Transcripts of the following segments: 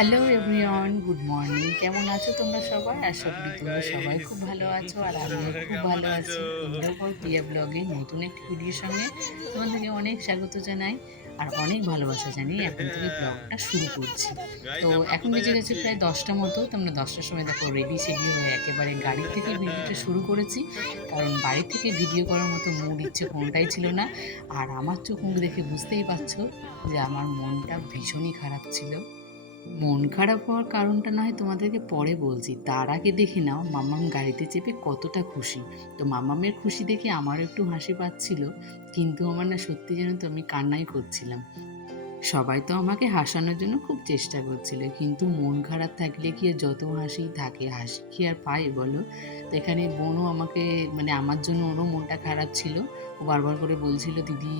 Hello everyone, good morning. কেমন আছো তোমরা সবাই? আশা করি তোমরা সবাই খুব ভালো আছো আর আমিও খুব ভালো আছি। ইন্দ্র ফর প্রিয়া ব্লগে নতুন একটি ভিডিওর সঙ্গে তোমাদেরকে অনেক স্বাগত জানাই আর অনেক ভালোবাসা জানিয়ে এখন থেকে ব্লগটা শুরু করছি। তো এখন বেজে গেছে প্রায় 10টা মতো। তোমরা 10টার সময় দেখো রেডি সেডি হয়ে একেবারে গাড়ি থেকে ভিডিওটা শুরু করেছি, কারণ বাড়ি থেকে ভিডিও করার মতো মুড ইচ্ছে কোনোটাই ছিল না। আর আমার চোখ মুখ দেখে বুঝতেই পারছো যে আমার মনটা ভীষণই খারাপ ছিল। মন খারাপ হওয়ার কারণটা না হয় তোমাদেরকে পরে বলছি, তার আগে দেখে নাও মাম্মাম গাড়িতে চেপে কতটা খুশি। তো মাম্মামের খুশি দেখে আমারও একটু হাসি পাচ্ছিল, কিন্তু আমার না সত্যি যেন তো আমি কান্নাই করছিলাম। সবাই তো আমাকে হাসানোর জন্য খুব চেষ্টা করছিল, কিন্তু মন খারাপ থাকলে কি আর যত হাসি থাকে, হাসি কি আর পাই বলো? তো এখানে বোনও আমাকে মানে আমার জন্য ওরও মনটা খারাপ ছিল। ও বারবার করে বলছিল দিদি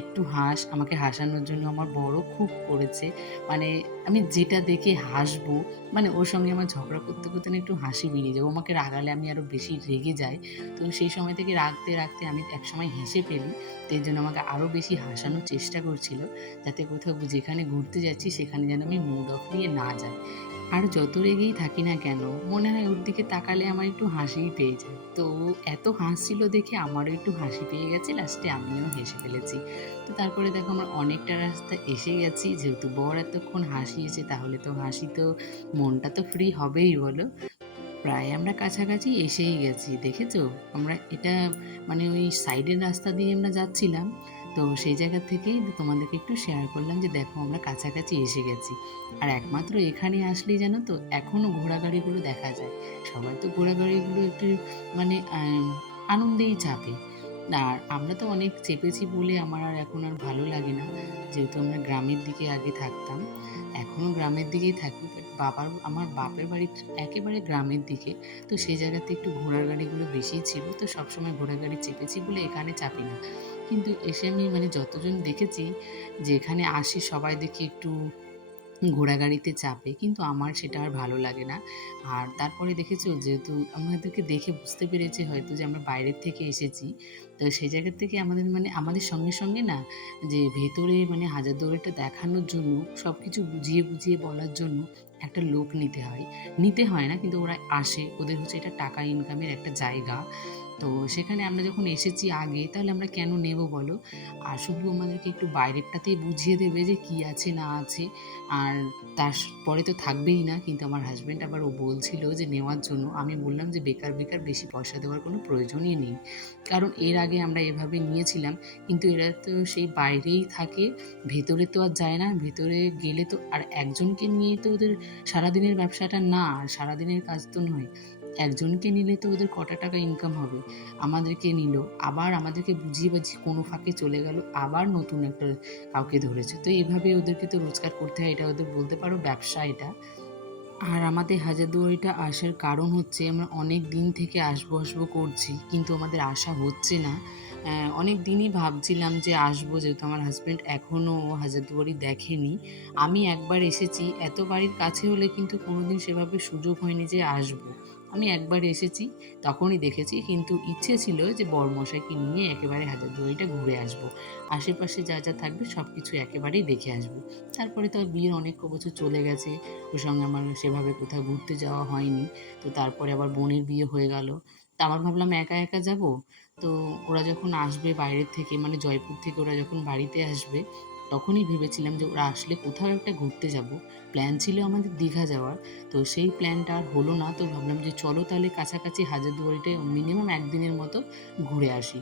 একটু হাস, আমাকে হাসানোর জন্য আমার বড় খুব করেছে। মানে আমি যেটা দেখে হাসবো, মানে ওর সঙ্গে আমার ঝগড়া করতে করতে না একটু হাসি বেরিয়ে যায়। ও আমাকে রাগালে আমি আরও বেশি রেগে যাই। তো সেই সময় থেকে রাগতে রাগতে আমি একসময় হেসে ফেলি। তো এর জন্য আমাকে আরও বেশি হাসানোর চেষ্টা করছিল, যাতে কোথাও যেখানে ঘুরতে যাচ্ছি সেখানে যেন আমি মুড অফ নিয়ে না যাই। আর যত রেগেই থাকি না কেন, মনে হয় ওর দিকে তাকালে আমার একটু হাসিই পেয়ে যায়। তো ও এত হাসছিল দেখে আমারও একটু হাসি পেয়ে গেছে, লাস্টে আমিও হেসে ফেলেছি। তো তারপরে দেখো আমরা অনেকটা রাস্তা এসে গেছি, যেহেতু বর এতক্ষণ হাসিয়েছে তাহলে তো হাসি তো মনটা তো ফ্রি হবেই বলো। প্রায় আমরা কাছাকাছি এসেই গেছি, দেখেছো? আমরা এটা মানে ওই সাইডের রাস্তা দিয়ে আমরা যাচ্ছিলাম। তো সেই জায়গা থেকেই তোমাদেরকে একটু শেয়ার করলাম যে দেখো আমরা কাছাকাছি এসে গেছি। আর একমাত্র এখানে আসলেই জানো তো এখনও ঘোড়াগাড়িগুলো দেখা যায়। সবাই তো ঘোড়াগাড়িগুলো একটু মানে আনন্দেই চাপে। আর আমরা তো অনেক চেপেছি বলে আমার আর এখন আর ভালো লাগে না, যেহেতু আমরা গ্রামের দিকে আগে থাকতাম। এখনও গ্রামের দিকেই থাকি, বাট আমার বাপের বাড়ি একেবারে গ্রামের দিকে। তো সেই জায়গাতে একটু ঘোড়ার গাড়িগুলো বেশিই ছিল, তো সবসময় ঘোড়ার গাড়ি চেপেছি বলে এখানে চাপি না। কিন্তু এসে আমি মানে যতজন দেখেছি যে এখানে আসি সবাই দেখি একটু ঘোড়াগাড়িতে চাপে, কিন্তু আমার সেটা আর ভালো লাগে না। আর তারপরে দেখেছো, যেহেতু আমাদেরকে দেখে বুঝতে পেরেছে হয়তো যে আমরা বাইরের থেকে এসেছি, তো সেই জায়গা থেকে আমাদের মানে আমাদের সঙ্গে সঙ্গে না, যে ভেতরে মানে হাজারদুয়ারিটা দেখানোর জন্য সব কিছু বুঝিয়ে বুঝিয়ে বলার জন্য একটা লোক নিতে হয় না, কিন্তু ওরা আসে, ওদের হচ্ছে এটা টাকা ইনকামের একটা জায়গা। তো সেখানে আমরা যখন এসেছি আগে, তাহলে আমরা কেন নেব বলো? আর শুধু আমাদেরকে একটু বাইরেরটাতেই বুঝিয়ে দেবে যে কি আছে না আছে। আর তারপরে তো থাকবেই না, কিন্তু আমার হাজব্যান্ড আবার ও বলছিল যে নেওয়ার জন্য। আমি বললাম যে বেকার বেকার বেশি পয়সা দেওয়ার কোনো প্রয়োজনই নেই, কারণ এর আগে আমরা এভাবে নিয়েছিলাম। কিন্তু এরা তো সেই বাইরেই থাকে, ভেতরে তো আর যায় না। ভেতরে গেলে তো আর একজনকে নিয়েই তো ওদের সারাদিনের ব্যবসাটা না, আর সারাদিনের কাজ তো নয়। একজনকে নিলে তো ওদের কটা টাকা ইনকাম হবে। আমাদেরকে নিল, আবার আমাদেরকে বুঝিয়ে বাঝিয়ে কোনো ফাঁকে চলে গেল, আবার নতুন একটা কাউকে ধরেছে। তো এইভাবে ওদেরকে তো রোজগার করতে হয়, এটা ওদের বলতে পারো ব্যবসা এটা। আর আমাদের হাজারদুয়ারিটা আসার কারণ হচ্ছে আমরা অনেক দিন থেকে আসবো আসবো করছি, কিন্তু আমাদের আসা হচ্ছে না। অনেক দিনই ভাবছিলাম যে আসবো, যেহেতু আমার হাজব্যান্ড এখনও হাজারদুয়ারি দেখেনি। আমি একবার এসেছি, এত বাড়ির কাছে হলে কিন্তু কোনোদিন সেভাবে সুযোগ হয়নি যে আসবো। আমি একবার এসেছি, তখনই দেখেছি, কিন্তু ইচ্ছে ছিল যে বরমশাইকে নিয়ে একেবারে হাজারদুয়ারিটা ঘুরে আসবো। আশেপাশে যা যা থাকবে সব কিছু একেবারেই দেখে আসবো। তারপরে তো আর বিয়ের অনেক বছর চলে গেছে, ওর সঙ্গে আমার সেভাবে কোথাও ঘুরতে যাওয়া হয়নি। তো তারপরে আবার বোনের বিয়ে হয়ে গেল। তা আবার ভাবলাম একা একা যাব। তো ওরা যখন আসবে বাইরের থেকে, মানে জয়পুর থেকে ওরা যখন বাড়িতে আসবে, তখনই ভেবেছিলাম যে ওরা আসলে কোথাও একটা ঘুরতে যাব। প্ল্যান ছিল আমাদের দীঘা যাওয়ার। তো সেই প্ল্যানটা আর হলো না। তো ভাবলাম যে চলো তাহলে কাছাকাছি হাজারদুয়ারিতে মিনিমাম একদিনের মতো ঘুরে আসি।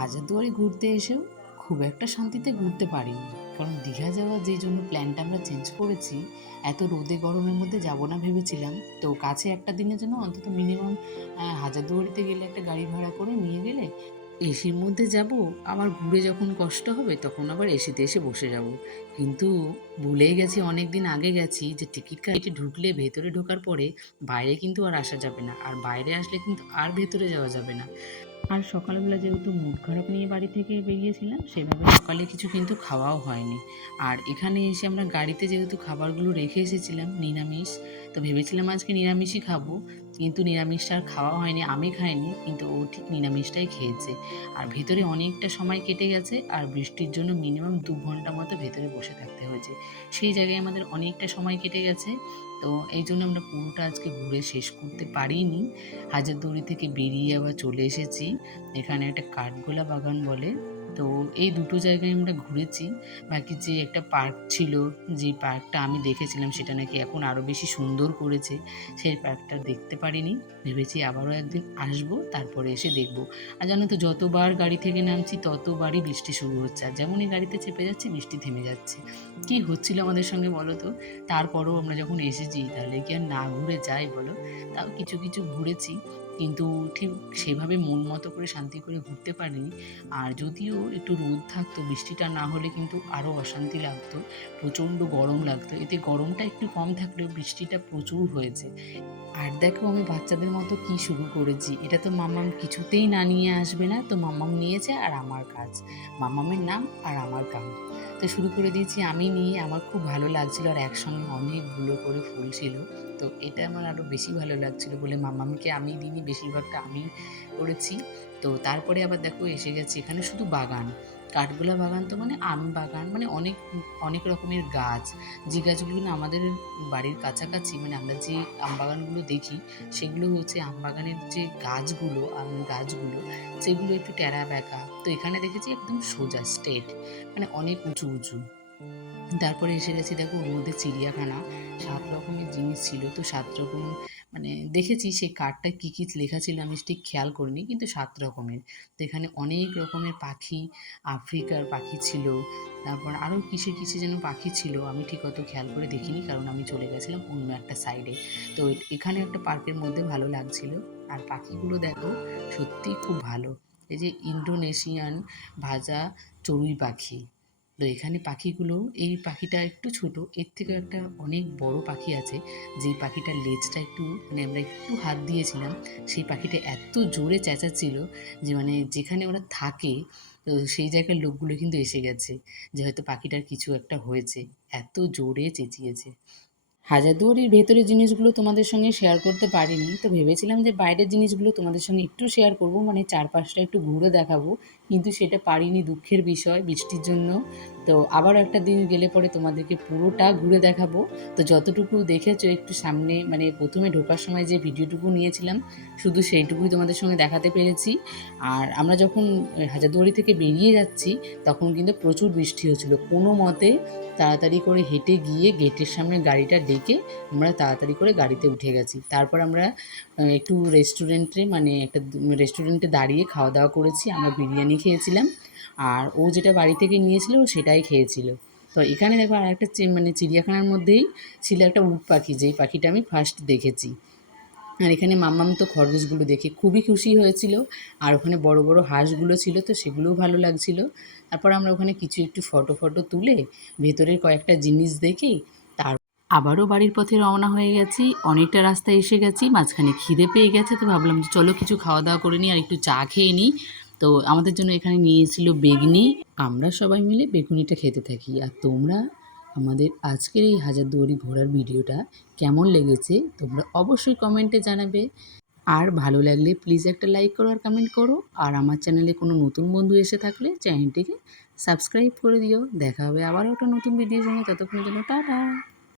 হাজারদুয়ারি ঘুরতে এসেও খুব একটা শান্তিতে ঘুরতে পারিনি, কারণ দীঘা যাওয়ার যেই জন্য প্ল্যানটা আমরা চেঞ্জ করেছি, এত রোদে গরমের মধ্যে যাব না ভেবেছিলাম। তো কাছে একটা দিনের জন্য অন্তত মিনিমাম হাজারদুয়ারিতে গেলে একটা গাড়ি ভাড়া করে নিয়ে গেলে এসির মধ্যে যাব, আবার ঘুরে যখন কষ্ট হবে তখন আবার এসিতে এসে বসে যাব। কিন্তু ভুলেই গেছি, অনেক দিন আগে গেছি, যে টিকিট কেটে ঢুকলে ভেতরে ঢোকার পরে বাইরে কিন্তু আর আসা যাবে না, আর বাইরে আসলে কিন্তু আর ভেতরে যাওয়া যাবে না। আর সকালবেলা যেহেতু মুড খারাপ নিয়ে বাড়ি থেকে বেরিয়েছিলাম, সেভাবে সকালে কিছু কিন্তু খাওয়াও হয়নি। আর এখানে এসে আমরা গাড়িতে যেহেতু খাবারগুলো রেখে এসেছিলাম নিরামিষ, তো ভেবেছিলাম আজকে নিরামিষই খাবো। কিন্তু নিরামিষটা আর খাওয়া হয়নি, আমি খাইনি, কিন্তু ও ঠিক নিরামিষটাই খেয়েছে। আর ভেতরে অনেকটা সময় কেটে গেছে, আর বৃষ্টির জন্য মিনিমাম 2 ঘন্টা মতো ভেতরে বসে থাকতে হয়েছে। সেই জায়গায় আমাদের অনেকটা সময় কেটে গেছে। তো এই জন্য আমরা পুরোটা আজকে ঘুরে শেষ করতে পারিনি। হাজারদুয়ারি থেকে বেরিয়ে আবার চলে এসেছি এখানে একটা কাঠগোলা বাগান বলে। তো এই দুটো জায়গায় আমরা ঘুরেছি। বাকি যে একটা পার্ক ছিল, যে পার্কটা আমি দেখেছিলাম সেটা নাকি এখন আরও বেশি সুন্দর করেছে, সেই পার্কটা দেখতে পারিনি। ভেবেছি আবারও একদিন আসবো, তারপরে এসে দেখবো। আর জানো তো, যতবার গাড়ি থেকে নামছি ততবারই বৃষ্টি শুরু হচ্ছে, আর যেমনই গাড়িতে চেপে যাচ্ছি বৃষ্টি থেমে যাচ্ছে। কি হচ্ছিল আমাদের সঙ্গে বলো তো? তারপরেও আমরা যখন এসেছি তাহলে কি আর না ঘুরে যাই বলো? তাও কিছু কিছু ঘুরেছি, কিন্তু ঠিক সেভাবে মন মতো করে শান্তি করে ঘুরতে পারিনি। আর যদিও একটু রোদ থাকতো, বৃষ্টিটা না হলে কিন্তু আরও অশান্তি লাগতো, প্রচণ্ড গরম লাগতো। এতে গরমটা একটু কম থাকলেও বৃষ্টিটা প্রচুর হয়েছে। আর দেখো আমি বাচ্চাদের মতো কি শুরু করেছি, এটা তো মাম্মাম কিছুতেই না নিয়ে আসবে না, তো মাম্মাম নিয়েছে আর আমার কাজ, মাম্মামের নাম আর আমার কাম। তো শুরু করে দিয়েছি আমি নিয়ে, আমার খুব ভালো লাগছিল, আর একসঙ্গে অনেকগুলো করে ফুল ছিল। তো এটা আমার আরও বেশি ভালো লাগছিল বলে মাম্মামকে আমি দিইনি, বেশিরভাগটা আমি করেছি। তো তারপরে আবার দেখো এসে গেছি এখানে শুধু বাগান, কাঠগোলা বাগান, তো মানে আম বাগান, মানে অনেক অনেক রকমের গাছ। যে গাছগুলো না আমাদের বাড়ির কাছাকাছি, মানে আমরা যে আম বাগানগুলো দেখি সেগুলো হচ্ছে আম বাগানের যে গাছগুলো, আম গাছগুলো সেগুলো একটু ট্যাড়া ব্যাকা, তো এখানে দেখেছি একদম সোজা স্ট্রেট, মানে অনেক উঁচু উঁচু। তারপরে এসে গেছি দেখো ওর মধ্যে চিড়িয়াখানা, 7 রকমের জিনিস ছিল, তো 7 রকম, মানে দেখেছি সেই কার্ডটায় কী কী লেখা ছিল আমি ঠিক খেয়াল করিনি, কিন্তু 7 রকমের। তো এখানে অনেক রকমের পাখি, আফ্রিকার পাখি ছিল, তারপর আরও কিসে কিসে যেন পাখি ছিল, আমি ঠিক অত খেয়াল করে দেখিনি কারণ আমি চলে গেছিলাম অন্য একটা সাইডে। তো এখানে একটা পার্কের মধ্যে ভালো লাগছিল। আর পাখিগুলো দেখো সত্যিই খুব ভালো, এই যে ইন্দোনেশিয়ান ভাজা চড়ুই পাখি। তো এখানে পাখিগুলো, এই পাখিটা একটু ছোট, এর থেকে একটা অনেক বড় পাখি আছে, যেই পাখিটার লেজটা একটু, মানে আমরা একটু হাত দিয়েছিলাম, সেই পাখিটা এত জোরে চেঁচাচ্ছিল যে মানে যেখানে ওরা থাকে, তো সেই জায়গার লোকগুলো কিন্তু এসে গেছে যে হয়তো পাখিটার কিছু একটা হয়েছে, এত জোরে চেঁচিয়েছে। হাজারদুয়ারির ভেতরের জিনিসগুলো তোমাদের সঙ্গে শেয়ার করতে পারিনি, তো ভেবেছিলাম যে বাইরের জিনিসগুলো তোমাদের সঙ্গে একটু শেয়ার করব, মানে চারপাশটা একটু ঘুরে দেখাবো, কিন্তু সেটা পারিনি, দুঃখের বিষয় বৃষ্টির জন্য। তো আবার একটা দিন গেলে পরে তোমাদেরকে পুরোটা ঘুরে দেখাবো। তো যতটুকু দেখেছো একটু সামনে, মানে প্রথমে ঢোকার সময় যে ভিডিওটুকু নিয়েছিলাম শুধু সেইটুকুই তোমাদের সঙ্গে দেখাতে পেরেছি। আর আমরা যখন হাজারদুয়ারি থেকে বেরিয়ে যাচ্ছি তখন কিন্তু প্রচুর বৃষ্টি হচ্ছিল, কোনো মতে তাড়াতাড়ি করে হেঁটে গিয়ে গেটের সামনে গাড়িটা ডেকে আমরা তাড়াতাড়ি করে গাড়িতে উঠে গেছি। তারপর আমরা একটু রেস্টুরেন্টে, মানে একটা রেস্টুরেন্টে দাঁড়িয়ে খাওয়া দাওয়া করেছি, আমরা বিরিয়ানি খেয়েছিলাম, আর ও যেটা বাড়ি থেকে নিয়েছিল ও সেটাই খেয়েছিল। তো এখানে দেখো আর একটা মানে চিড়িয়াখানার মধ্যেই ছিল একটা উট পাখি, যেই পাখিটা আমি ফার্স্ট দেখেছি। আর এখানে মাম্মাম তো খরগোশগুলো দেখে খুবই খুশি হয়েছিল, আর ওখানে বড় বড় হাঁসগুলো ছিল, তো সেগুলোও ভালো লাগছিল। তারপর আমরা ওখানে কিছু একটু ফটো ফটো তুলে ভেতরের কয়েকটা জিনিস দেখে তার আবারও বাড়ির পথে রওনা হয়ে গেছি। অনেকটা রাস্তা এসে গেছি, মাঝখানে খিদে পেয়ে গেছে, তো ভাবলাম যে চলো কিছু খাওয়া দাওয়া করে নিই আর একটু চা খেয়ে নিই। তো আমাদের জন্য এখানে নিয়ে এসেছিলো বেগনি, আমরা সবাই মিলে বেগুনিটা খেতে থাকি। আর তোমরা আমাদের আজকের এই হাজারদুয়ারি ঘোরার ভিডিওটা কেমন লেগেছে তোমরা অবশ্যই কমেন্টে জানাবে। আর ভালো লাগলে প্লিজ একটা লাইক করো আর কমেন্ট করো। আর আমার চ্যানেলে কোনো নতুন বন্ধু এসে থাকলে চ্যানেলটিকে সাবস্ক্রাইব করে দিও। দেখা হবে আবার একটা নতুন ভিডিওর সঙ্গে, ততক্ষণের জন্য টাটা।